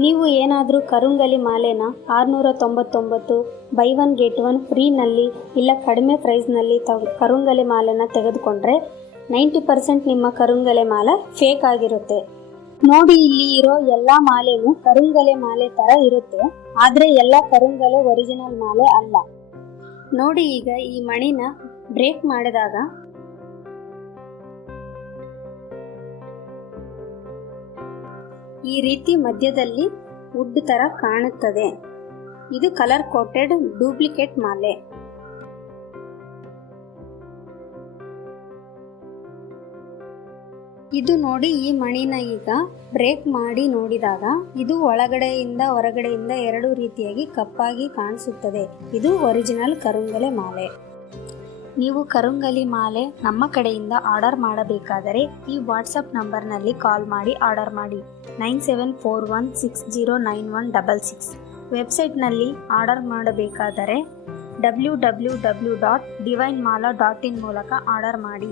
ನೀವು ಏನಾದರೂ ಕರುಂಗಲಿ ಮಾಲೆನ 699 by one get one ಫ್ರೀನಲ್ಲಿ ಇಲ್ಲ ಕಡಿಮೆ ಪ್ರೈಸ್ನಲ್ಲಿ ಕರುಂಗಲಿ ಮಾಲೆನ ತೆಗೆದುಕೊಂಡ್ರೆ 90% ನಿಮ್ಮ ಕರುಂಗಲೆ ಮಾಲೆ ಫೇಕ್ ಆಗಿರುತ್ತೆ. ನೋಡಿ, ಇಲ್ಲಿ ಇರೋ ಎಲ್ಲ ಮಾಲೆನೂ ಕರುಂಗಲೆ ಮಾಲೆ ಥರ ಇರುತ್ತೆ, ಆದರೆ ಎಲ್ಲ ಕರುಂಗಲೆ ಒರಿಜಿನಲ್ ಮಾಲೆ ಅಲ್ಲ. ನೋಡಿ, ಈಗ ಈ ಮಣಿನ ಬ್ರೇಕ್ ಮಾಡಿದಾಗ ಈ ರೀತಿ ಮಧ್ಯದಲ್ಲಿ ವುಡ್ ತರ ಕಾಣುತ್ತದೆ. ಇದು ಕಲರ್ ಕೋಟೆಡ್ ಡೂಪ್ಲಿಕೇಟ್ ಮಾಲೆ. ಇದು ನೋಡಿ, ಈ ಮಣಿನ ಈಗ ಬ್ರೇಕ್ ಮಾಡಿ ನೋಡಿದಾಗ ಇದು ಒಳಗಡೆಯಿಂದ ಹೊರಗಡೆಯಿಂದ ಎರಡು ರೀತಿಯಾಗಿ ಕಪ್ಪಾಗಿ ಕಾಣಿಸುತ್ತದೆ. ಇದು ಒರಿಜಿನಲ್ ಕರುಂಗಲೆ ಮಾಲೆ. ನೀವು ಕರುಂಗಲಿ ಮಾಲೆ ನಮ್ಮ ಕಡೆಯಿಂದ ಆರ್ಡರ್ ಮಾಡಬೇಕಾದರೆ ಈ ವಾಟ್ಸಪ್ ನಂಬರ್ನಲ್ಲಿ ಕಾಲ್ ಮಾಡಿ ಆರ್ಡರ್ ಮಾಡಿ 9741609166. ವೆಬ್ಸೈಟ್ನಲ್ಲಿ ಆರ್ಡರ್ ಮಾಡಬೇಕಾದರೆ www.divinemala.in ಮೂಲಕ ಆರ್ಡರ್ ಮಾಡಿ.